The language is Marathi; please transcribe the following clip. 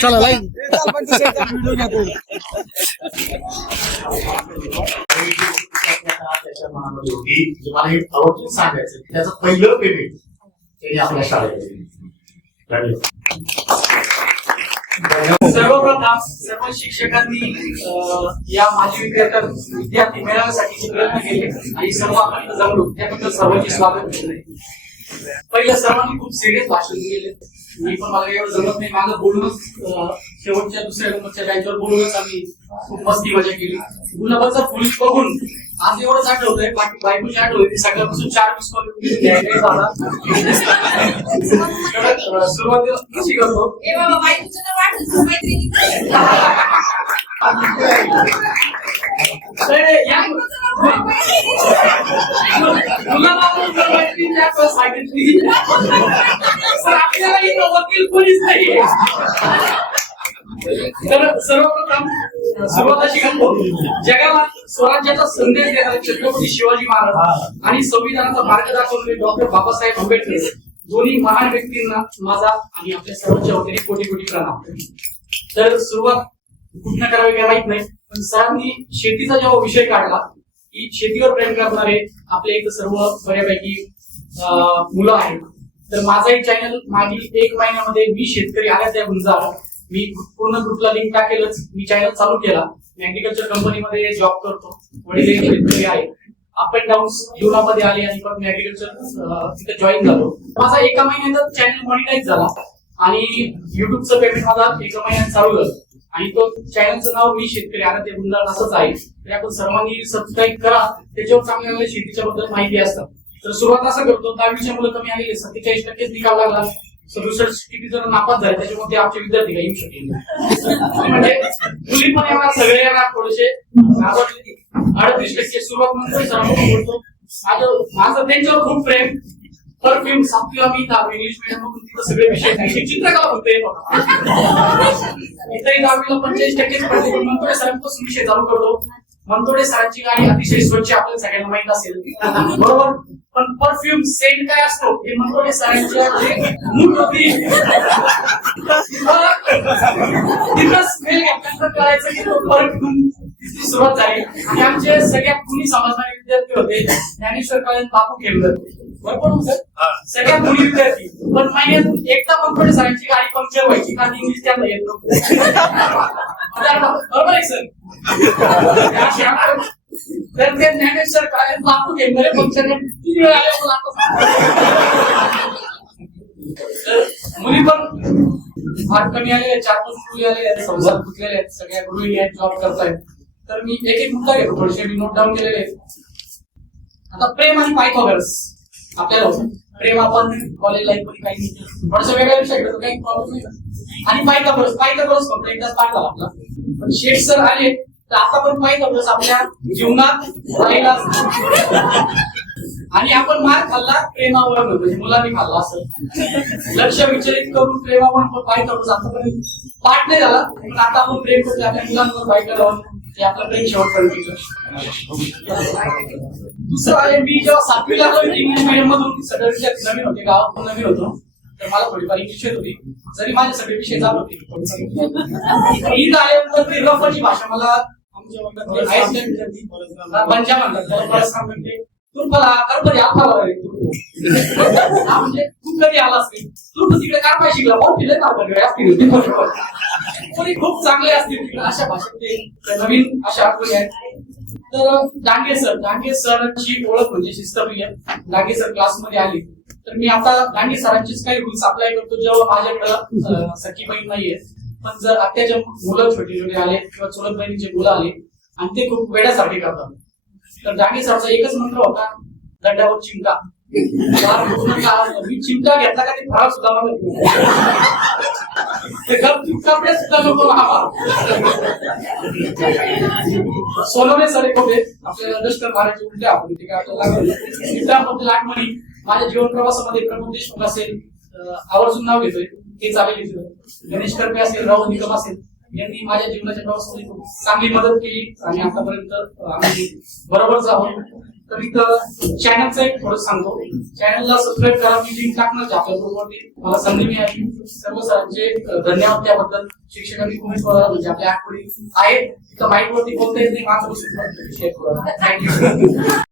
चला लाईन. सांगायचं त्याचं पहिलं पेमेंट आपल्या शाळेत सर्वप्रथम सर्व शिक्षकांनी या माजी विद्यार्थ्यांना विद्यार्थी मेळाव्यासाठी जे प्रयत्न केले आणि सर्व आपण जमलो त्याबद्दल सर्वांचे स्वागत केले पहिलं सर्वांनी खूप सिरियस भाषण केले. मी पण मला एवढं जमत नाही. मागं बोलूनच शेवटच्या दुसऱ्या नंबरच्या बँचवर बोलूनच आम्ही खूप मस्ती मजा केली. गुलाबाचं फुल बघून आज एवढंच आठवतंय बाकी बायकोची आठवते ती सगळ्यापासून चार वीस तर, सुरुवातीला कशी करतो? सांगितली. तर आपल्याला इथं वकील कोणीच नाही तर सर्वप्रथम जगाला स्वराज्याचा संदेश देणारे छत्रपती शिवाजी महाराज आणि संविधानाचा मार्ग दाखवणारे डॉक्टर बाबासाहेब आंबेडकर दोन्ही महान व्यक्तींना माझा आणि आपल्या सर्वांच्या वतीने कोटी कोटी प्रणाम. तर सुरुवात कुठनं करावी काय माहीत नाही पण सरांनी शेतीचा जेव्हा विषय काढला की शेतीवर प्रेम करणारे आपल्या इथं सर्व बऱ्यापैकी मुलं आहेत. तर माझाही चॅनल मागील एक महिन्यामध्ये मी शेतकरी आल्या त्या गुंजार मी पूर्ण ग्रुपला लिंक टाकेलच. मी चॅनल चालू केला. मी कंपनीमध्ये जॉब करतो. वडील शेतकरी आहे. अप अँड डाऊन जीवनामध्ये आले आणि परत मी अग्रिकल्चर तिथे जॉईन झालो. माझा एका महिन्यातच चॅनल मॉनिटाईज झाला. आणि युट्यूबचं पेमेंट माझा एका महिन्यात चालू झालं. आणि तो चॅनलचं नाव मी शेतकरी आराध्य गुंजाळ असंच आहे. तर आपण सर्वांनी सबस्क्राईब करा. त्याच्यावर चांगल्या चांगल्या शेतीच्या बद्दल माहिती असतात. तर सुरुवात असं करतो. दहावीच्या मुलं कमी आलेले सत्तेचाळीस टक्केच निकाल लागला. सदुसष्ट किती जण नापास झाले त्याच्यामध्ये आमचे विद्यार्थी काही येऊ शकले म्हणजे मुली पण येणार सगळे येणार थोडेसे. अडतीस टक्के सुरुवात म्हणतोय सर्व बोलतो. माझं माझं त्यांच्यावर खूप प्रेम. परफ्यूम सातवीला मी दहावी इंग्लिश मिडियम मधून तिथं सगळे विषय नाही चित्रकला होते इथंही दहावीला पंचेचाळीस टक्केच पडले पण मंतोडे विषय चालू करतो. मंतोडे सरांची गाडी अतिशय स्वच्छ आपल्याला सगळ्यांना माहीत असेल. बरोबर? पण परफ्यूम सेंट काय असतो? हे तिथं स्मेल घेतल्यानंतर कळायचं की तो परफ्यूम सुरुवात झाली. आणि आमचे सगळ्यात कुणी समजणारे विद्यार्थी होते ज्ञानेश्वर काळे बापू खेळकर बरोबर? सगळ्यात मुली विद्यार्थी. पण महिन्यात एकदा पण थोडी सरांची गाडी पंक्चर व्हायची कारण इंग्लिश त्यांना येत नव्हतं. बरोबर आहे सर तर ते ज्ञानेश्वर काळे बापू खेळकर पंक्चर किती वेळ आले मुली पण फार कमी आले चार पाच मुली आले आहेत संसार फुटलेले आहेत सगळ्या गृहिणी आहेत जॉब करतायत. तर मी एक एक मुद्दा घेतो थोडेसे मी नोट डाऊन केलेले आता प्रेम आणि पायथॉगरस आपल्याला प्रेम आपण कॉलेज लाईफमध्ये काही थोडस वेगळ्या विषय घेतो काही प्रॉब्लेम नाही. आणि पायथॉगरस पायथॉगरस फक्त एकदा पाठ झाला आपला. पण शेठ सर आले तर आता पण पायथॉगरस आपल्या जीवनात राहिला आणि आपण मार खाल्ला प्रेमावर म्हणजे मुलांनी खाल्ला असं. लक्ष विचलित करून प्रेमावर पण बस आतापर्यंत. पाठ नाही झाला पण आता आपण प्रेम करतो आपल्या मुलांवर लावून दुसरं आहे मी जेव्हा सातवीला इंग्लिश मिडियम मधून सगळे विषयात नवीन होते गावात नवीन होतो. तर मला थोडीफार इंग्लिश येत होती. जरी माझे सगळे विषय जात होते. ईद आल्यानंतर ती रफची भाषा मला पंजाब म्हणतात परस्पर म्हणते. तू. मला म्हणजे तू कधी आला असतील तू तर तिकडे काय पाहिजे शिकला मोठ तिथे का असतील कोणी खूप चांगले असतील तिकडे. अशा भाषेत नवीन अशा आठवणी आहेत. तर डांगे सर. डांगे सरांची ओळख म्हणजे शिस्तप्रिय. डांगे सर क्लासमध्ये आले. तर मी आता डांगे सरांचेच काही रूल्स अप्लाय करतो. जेव्हा माझ्याकडं सखी बहीण नाहीये पण जर आत्याचे मुलं छोटे छोटे आले किंवा चुलत बहिणीचे मुलं आले आणि ते खूप वेड्यासाठी करतात. तर डांगे सरचा एकच मंत्र होता दंडावर चिंका मी चिमटा घेतला का ते फराळ सुद्धा मला ते गपचूप कपडे सुद्धा नको बाबा सोनवणे सर एक होते. आपल्याला लष्कर मारायचे उलटे आपण ते काय आपल्याला लागलं. मित्रांबद्दल आठवणी माझ्या जीवन प्रवासामध्ये प्रमुख देशमुख असेल आवर्जून नाव घेतोय. ते चालेल घेतलं गणेश करपे असेल राहुल निकम असेल. यांनी माझ्या जीवनाच्या प्रवासामध्ये खूप चांगली मदत केली आणि आतापर्यंत आम्ही बरोबरच आहोत तर इथं चॅनलचा एक थोडं सांगतो. चॅनलला सबस्क्राईब करा मी लिंक टाकणार आपल्या बरोबर मला संधी मिळाली. सर्व सरांचे धन्यवाद त्याबद्दल. शिक्षकांनी खूप म्हणजे आपल्या आठवडी आहेत. इथं माईक वरती बोलता येत नाही माझं थँक्यू